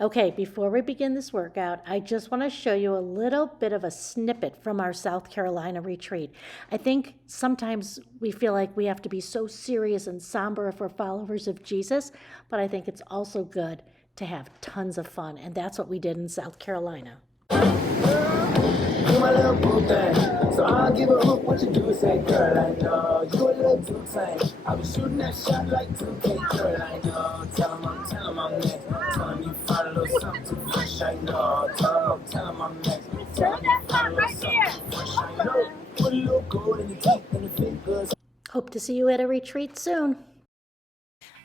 Okay, before we begin this workout, I just want to show you a little bit of a snippet from our South Carolina retreat. I think sometimes we feel like we have to be so serious and somber if we're followers of Jesus, but I think it's also good to have tons of fun, and that's what we did in South Carolina. Do my little boo thing. So I don't give a hoot what you do, say, girl, I know. You a little too tame. I be shooting that shot like 2K, girl, I know. Tell him I'm next. Tell him you find a little something too fresh, I know. Tell him I'm next. Tell him you find a little something too fresh, I know. Put a little gold in the teeth and the fingers. Hope to see you at a retreat soon.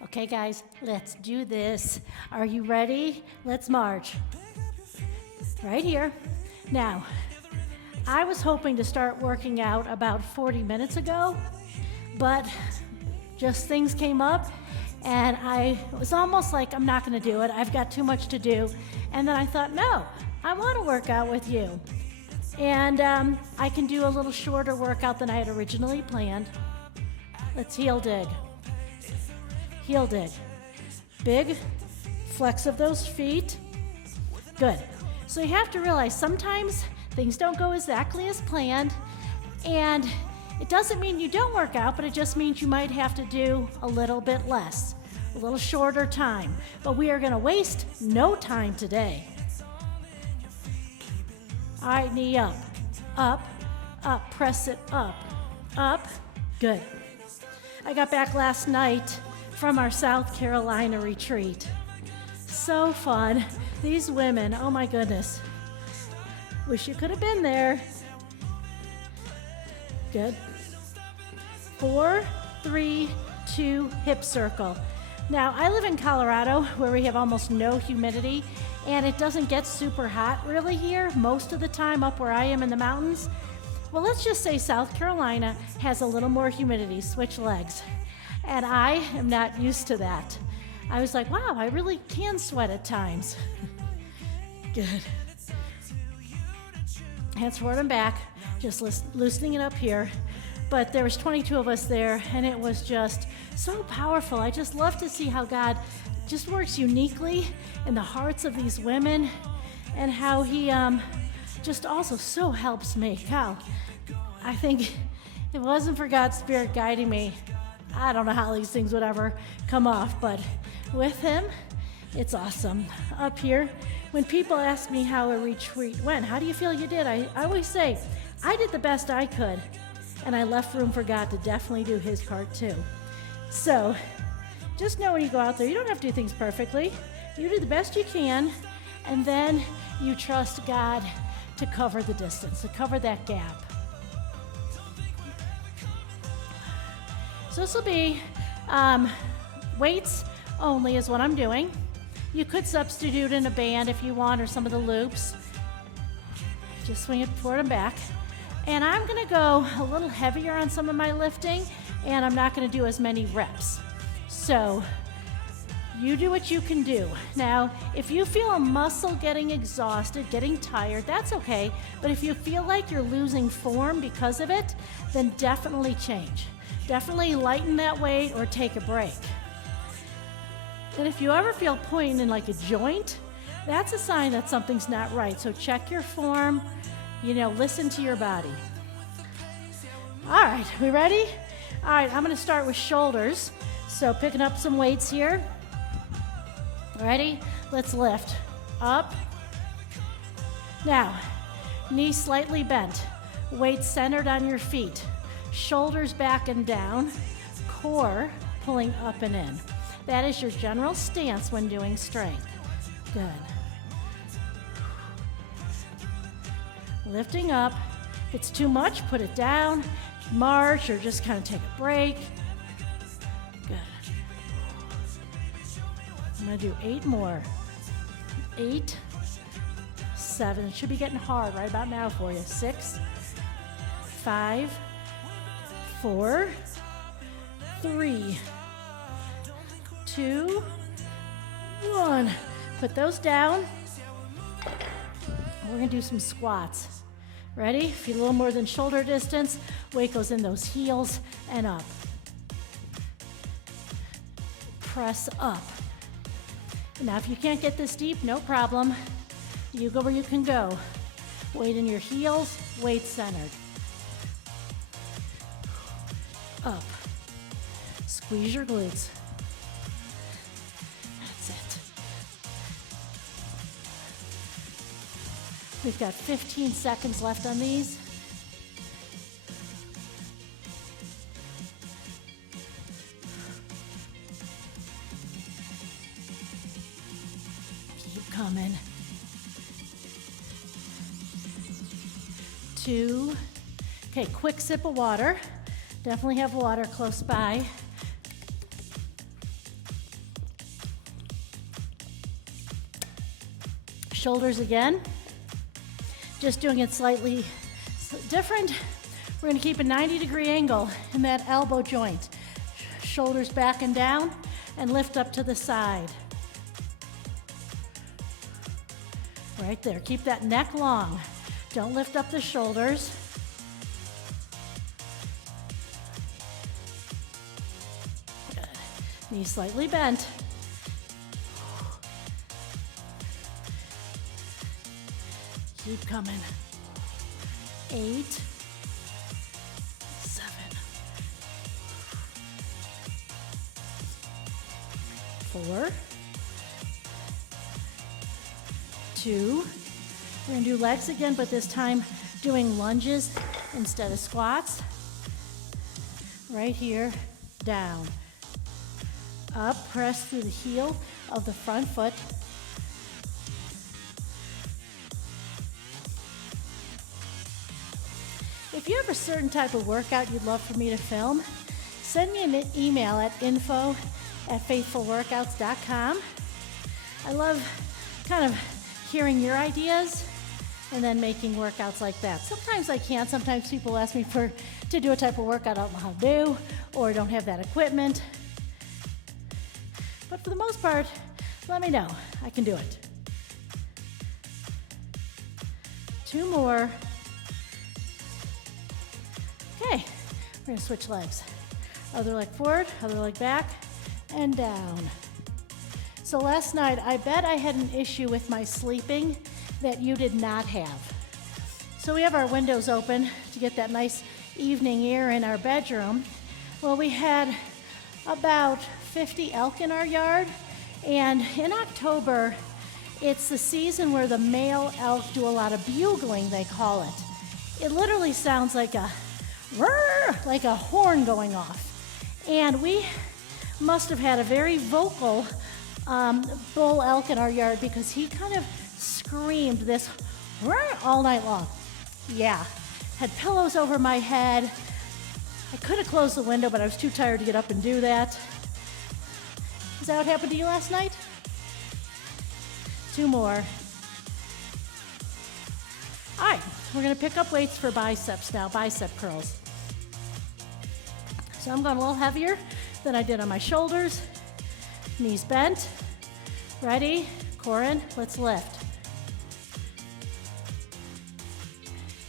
Okay, guys, let's do this. Are you ready? Let's march. Right here. Now, I was hoping to start working out about 40 minutes ago, but just things came up and it was almost like I'm not going to do it. I've got too much to do. And then I thought, no, I want to work out with you. And I can do a little shorter workout than I had originally planned. Let's heel dig. Heel dig. Big flex of those feet. Good. So you have to realize sometimes things don't go exactly as planned, and it doesn't mean you don't work out, but it just means you might have to do a little bit less, a little shorter time. But we are going to waste no time today. All right, knee up, up, up, press it up, up. Good. I got back last night from our South Carolina retreat. So fun. These women, oh my goodness. Wish you could have been there. Good. 4, 3, 2, hip circle. Now, I live in Colorado where we have almost no humidity, and it doesn't get super hot really here most of the time up where I am in the mountains. Well, let's just say South Carolina has a little more humidity. Switch legs. And I am not used to that. I was like, wow, I really can sweat at times. Good. Hands forward and back, just loosening it up here. But there was 22 of us there, and it was just so powerful. I just love to see how God just works uniquely in the hearts of these women, and how He just also so helps me. How I think if it wasn't for God's Spirit guiding me, I don't know how these things would ever come off, but with Him, it's awesome. Up here, when people ask me how a retreat went, how do you feel you did? I always say, I did the best I could, and I left room for God to definitely do His part too. So, just know when you go out there, you don't have to do things perfectly. You do the best you can, and then you trust God to cover the distance, to cover that gap. So this will be weights only is what I'm doing. You could substitute in a band if you want, or some of the loops. Just swing it forward and back. And I'm going to go a little heavier on some of my lifting, and I'm not going to do as many reps. So you do what you can do. Now, if you feel a muscle getting exhausted, getting tired, that's okay. But if you feel like you're losing form because of it, then definitely change. Definitely lighten that weight or take a break. And if you ever feel pointing in like a joint, that's a sign that something's not right. So check your form, listen to your body. All right, we ready? All right, I'm going to start with shoulders. So picking up some weights here. Ready? Let's lift. Up. Now, knees slightly bent. Weight centered on your feet. Shoulders back and down. Core pulling up and in. That is your general stance when doing strength. Good. Lifting up. If it's too much, put it down. March or just kind of take a break. Good. I'm going to do 8 more. 8, 7. It should be getting hard right about now for you. 6, 5, 4, 3, 2, 1. Put those down. We're going to do some squats. Ready? Feet a little more than shoulder distance. Weight goes in those heels and up. Press up. Now, if you can't get this deep, no problem. You go where you can go. Weight in your heels, weight centered. Up. Squeeze your glutes. That's it. We've got 15 seconds left on these. Keep coming. 2. Okay, quick sip of water. Definitely have water close by. Shoulders again. Just doing it slightly different. We're gonna keep a 90-degree angle in that elbow joint. Shoulders back and down and lift up to the side. Right there, keep that neck long. Don't lift up the shoulders. Good. Knees slightly bent. Keep coming. 8, 7, 4, 2. We're gonna do legs again, but this time doing lunges instead of squats. Right here, down. Up, press through the heel of the front foot. If you have a certain type of workout you'd love for me to film, send me an email at info@faithfulworkouts.com. I love kind of hearing your ideas and then making workouts like that. Sometimes I can't. Sometimes people ask me to do a type of workout I don't know how to do or don't have that equipment. But for the most part, let me know. I can do it. 2 more. Okay, we're gonna switch legs. Other leg forward, other leg back, and down. So last night, I bet I had an issue with my sleeping that you did not have. So we have our windows open to get that nice evening air in our bedroom. Well, we had about 50 elk in our yard, and in October, it's the season where the male elk do a lot of bugling, they call it. It literally sounds like a horn going off. And we must have had a very vocal bull elk in our yard because he kind of screamed this all night long. Yeah, had pillows over my head. I could have closed the window, but I was too tired to get up and do that. Is that what happened to you last night? 2 more. All right, we're gonna pick up weights for biceps now, bicep curls. So I'm going a little heavier than I did on my shoulders. Knees bent. Ready? Core in, let's lift.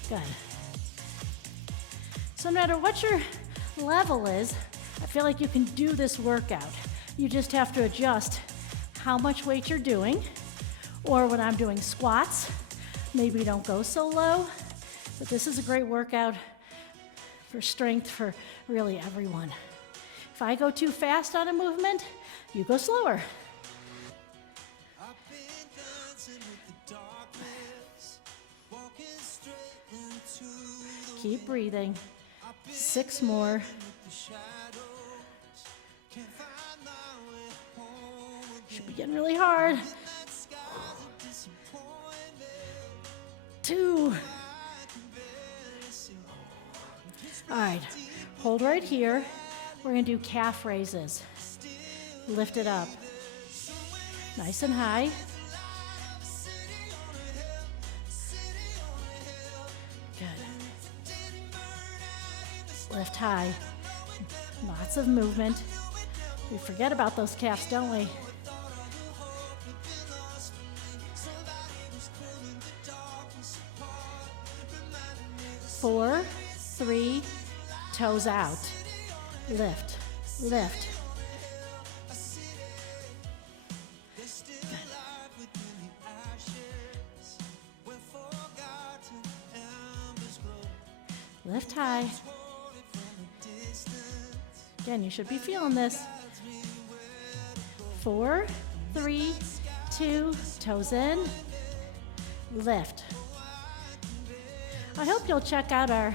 Good. So no matter what your level is, I feel like you can do this workout. You just have to adjust how much weight you're doing, or when I'm doing squats, maybe don't go so low, but this is a great workout for strength for really everyone. If I go too fast on a movement, you go slower. Keep breathing. 6 more. Should be getting really hard. 2. All right, hold right here. We're gonna do calf raises. Lift it up. Nice and high. Good. Lift high. Lots of movement. We forget about those calves, don't we? Four, 3, toes out. Lift, lift. Lift high. Again, you should be feeling this. 4, 3, 2, toes in, lift. I hope you'll check out our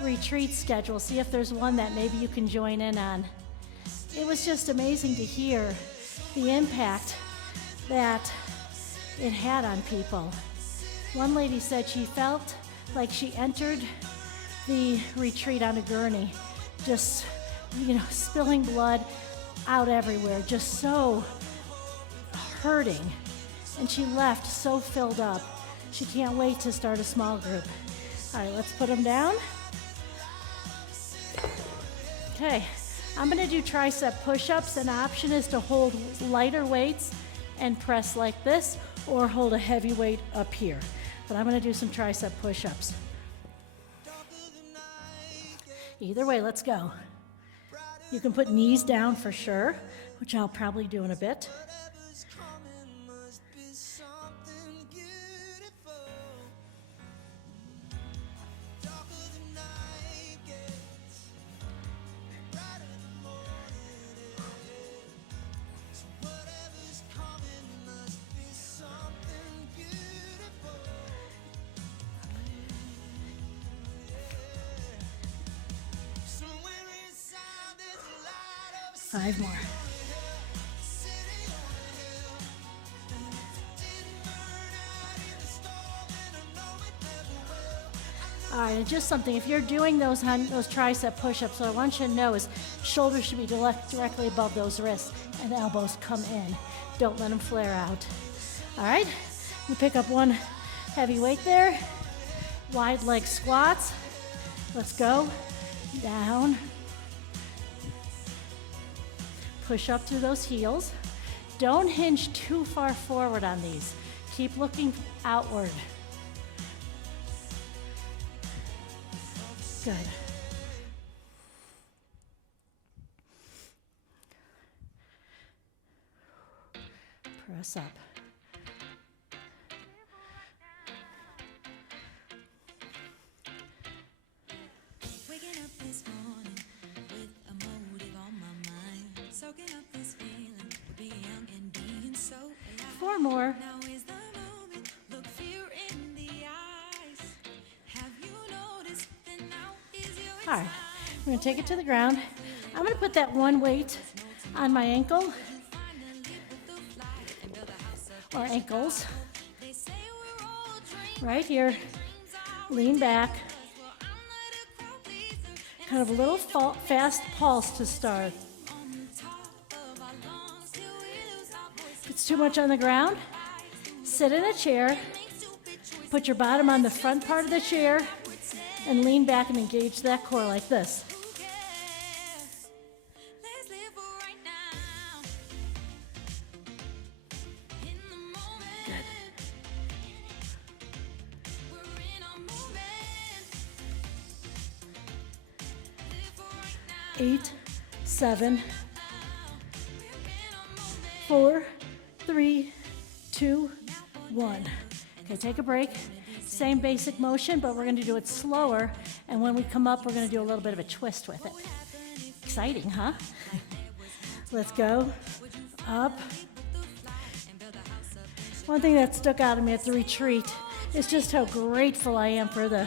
retreat schedule, see if there's one that maybe you can join in on. It was just amazing to hear the impact that it had on people. One lady said she felt like she entered the retreat on a gurney, just, spilling blood out everywhere, just so hurting. And she left so filled up. She can't wait to start a small group. All right, let's put them down. Okay, I'm gonna do tricep push-ups. An option is to hold lighter weights and press like this, or hold a heavy weight up here. But I'm gonna do some tricep push-ups. Either way, let's go. You can put knees down for sure, which I'll probably do in a bit. Five more. All right, and just something, if you're doing those tricep push-ups, what I want you to know is shoulders should be directly above those wrists and elbows come in. Don't let them flare out. All right, you pick up one heavy weight there. Wide leg squats. Let's go. Down. Push up through those heels. Don't hinge too far forward on these. Keep looking outward. Good. Press up. Waking up this morning with a motive on my mind. Soaking up this feeling of being young and being so alive. 4 more. Now is the moment. Look fear in the eyes. Have you noticed that now is your All right, we're gonna take it to the ground. I'm gonna put that one weight on my ankle or ankles. Right here. Lean back. Kind of a little fast pulse to start. If it's too much on the ground, sit in a chair. Put your bottom on the front part of the chair and lean back and engage that core like this. Good. 8, 7, 4, 3, 2, 1. Okay, take a break. Same basic motion, but we're going to do it slower. And when we come up, we're going to do a little bit of a twist with it. Exciting, huh? Let's go. Up. One thing that stuck out to me at the retreat is just how grateful I am for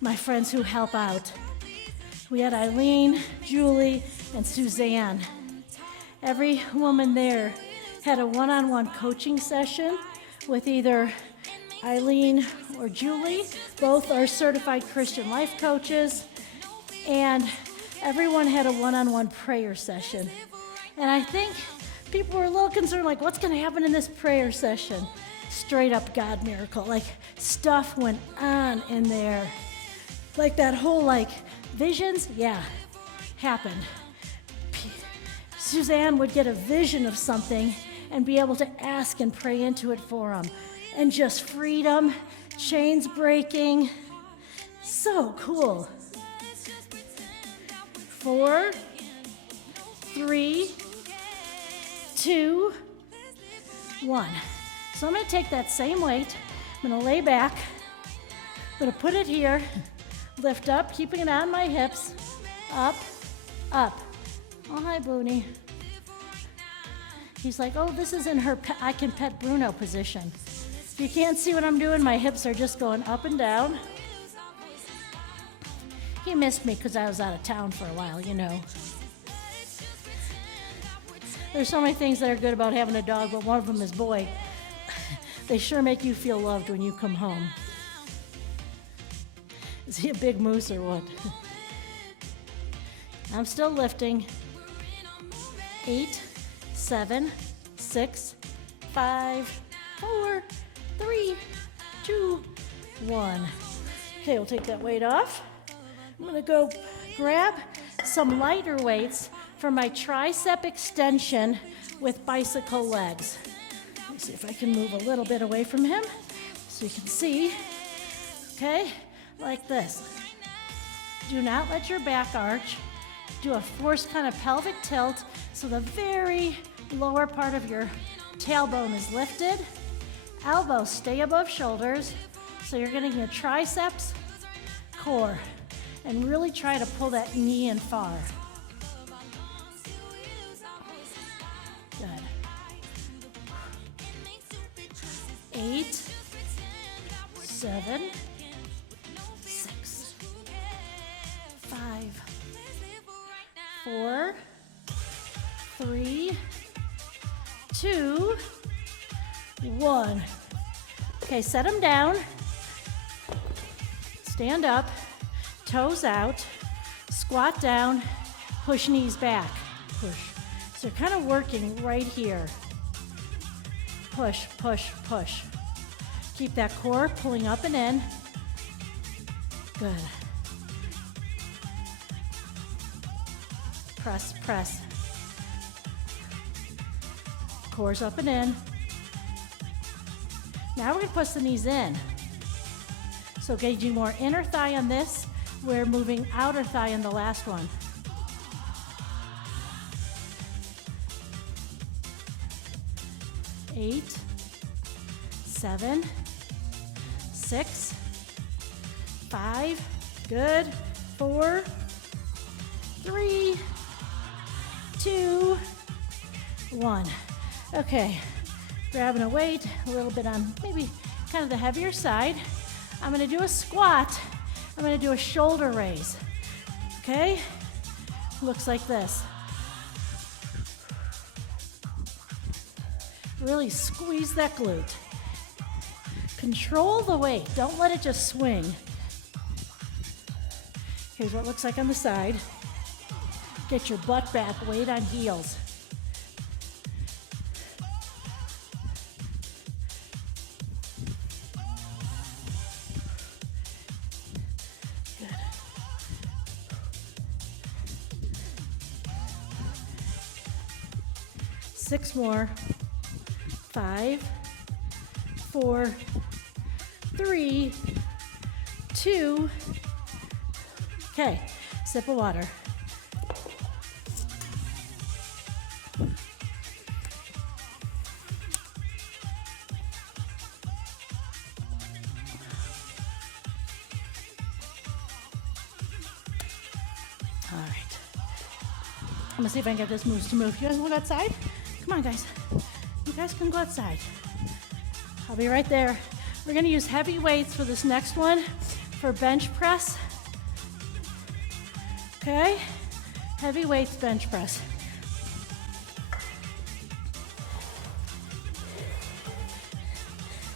my friends who help out. We had Eileen, Julie, and Suzanne. Every woman there had a one-on-one coaching session with either Eileen or Julie. Both are certified Christian life coaches, and everyone had a one-on-one prayer session. And I think people were a little concerned, like, what's going to happen in this prayer session? Straight up God miracle. Like, stuff went on in there. Like that whole, visions, yeah, happened. Suzanne would get a vision of something and be able to ask and pray into it for them. And just freedom, chains breaking. So cool. 4, 3, 2, 1. So I'm going to take that same weight. I'm going to lay back. I'm going to put it here. Lift up, keeping it on my hips. Up, up. Oh, hi, Booney. He's like, oh, this is in her I can pet Bruno position. If you can't see what I'm doing, my hips are just going up and down. He missed me because I was out of town for a while, you know. There's so many things that are good about having a dog, but one of them is, boy, they sure make you feel loved when you come home. Is he a big moose or what? I'm still lifting. 8, 7, 6, 5, 4, 3, 2, 1. Okay, we'll take that weight off. I'm gonna go grab some lighter weights for my tricep extension with bicycle legs. Let me see if I can move a little bit away from him so you can see. Okay, like this. Do not let your back arch. Do a forced kind of pelvic tilt so the very lower part of your tailbone is lifted. Elbows stay above shoulders so you're getting your triceps, core, and really try to pull that knee in far. Good. 8, 7, 6, 5, 4, 3, 2, 1. Okay, set them down. Stand up, toes out, squat down, push knees back. Push. So you're kind of working right here. Push, push, push. Keep that core pulling up and in. Good. Press, press. Core's up and in. Now we're going to push the knees in. So engaging more inner thigh on this, we're moving outer thigh in the last one. Eight, 7, 6, 5, good, 4, 3, 2, 1. Okay, grabbing a weight, a little bit on maybe kind of the heavier side. I'm gonna do a squat. I'm gonna do a shoulder raise, okay? Looks like this. Really squeeze that glute. Control the weight, don't let it just swing. Here's what it looks like on the side. Get your butt back, weight on heels. Good. Six more. 5, 4, 3, 2. Okay, sip of water. All right. I'm gonna see if I can get this moves to move. You guys wanna go outside? Come on, guys. You guys can go outside. I'll be right there. We're gonna use heavy weights for this next one for bench press. Okay? Heavy weights bench press.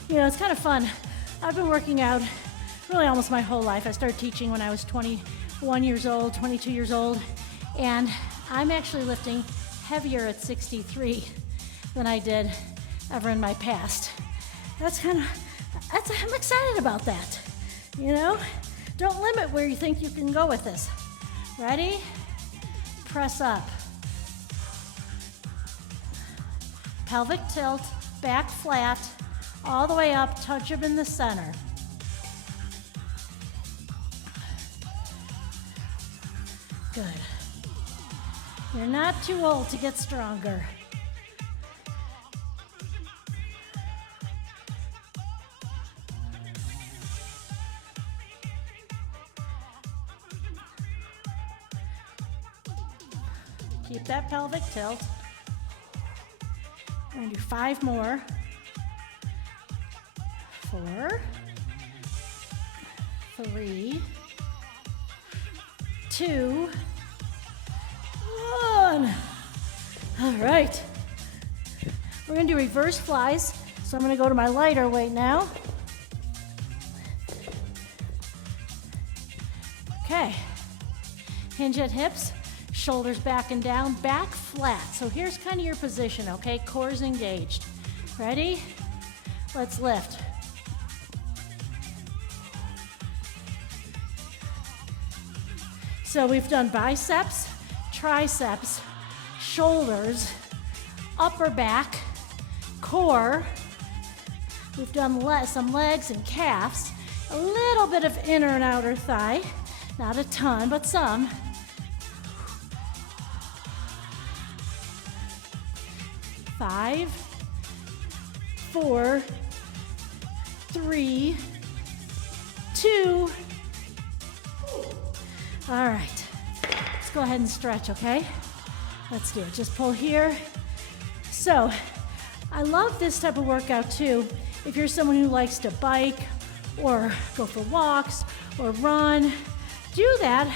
You know, it's kind of fun. I've been working out really almost my whole life. I started teaching when I was 21 years old, 22 years old, and I'm actually lifting heavier at 63 than I did ever in my past. I'm excited about that, you know? Don't limit where you think you can go with this. Ready? Press up. Pelvic tilt, back flat, all the way up, touch them in the center. Good. You're not too old to get stronger. Keep that pelvic tilt. We're gonna do 5 more. 4, 3, 2, 1. All right. We're gonna do reverse flies. So I'm gonna go to my lighter weight now. Okay. Hinge at hips, shoulders back and down, back flat. So here's kind of your position, okay? Core's engaged. Ready? Let's lift. So we've done biceps, triceps, shoulders, upper back, core. We've done some legs and calves, a little bit of inner and outer thigh, not a ton, but some. Five, 4, 3, 2. All right, let's go ahead and stretch, okay? Let's do it. Just pull here. So, I love this type of workout too. If you're someone who likes to bike or go for walks or run, do that,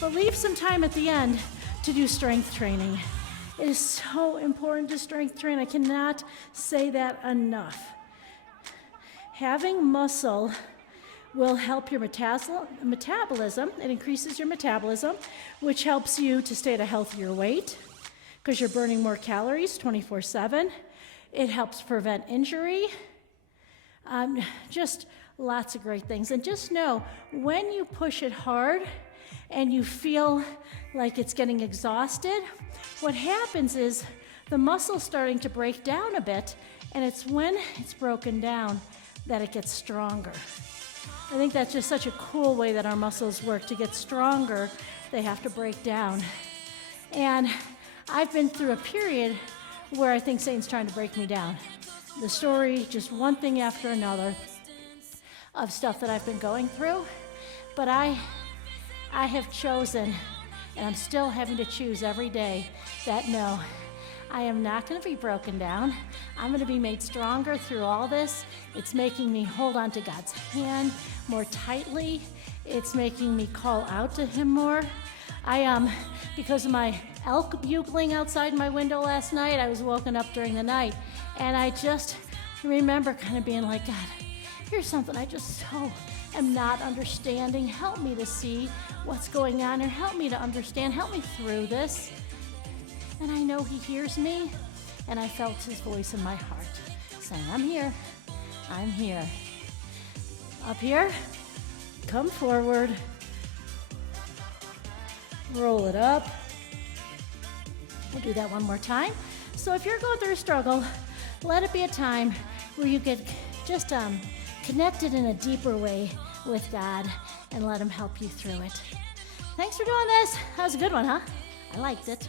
but leave some time at the end to do strength training. It is so important to strength train. I cannot say that enough. Having muscle will help your metabolism. It increases your metabolism, which helps you to stay at a healthier weight because you're burning more calories 24/7. It helps prevent injury. Just lots of great things. And just know, when you push it hard and you feel like it's getting exhausted, what happens is the muscle's starting to break down a bit, and it's when it's broken down that it gets stronger. I think that's just such a cool way that our muscles work. To get stronger, they have to break down. And I've been through a period where I think Satan's trying to break me down. The story, just one thing after another of stuff that I've been going through. But I have chosen, and I'm still having to choose every day, that no, I am not going to be broken down. I'm going to be made stronger through all this. It's making me hold on to God's hand more tightly. It's making me call out to Him more. Because of my elk bugling outside my window last night, I was woken up during the night, and I just remember kind of being like, God, here's something I just so am not understanding. Help me to see what's going on, or help me to understand. Help me through this. And I know He hears me, and I felt His voice in my heart saying, I'm here, I'm here. Up here, come forward, roll it up. We'll do that one more time. So if you're going through a struggle, let it be a time where you get just connected in a deeper way with God, and let Him help you through it. Thanks for doing this. That was a good one, huh? I liked it.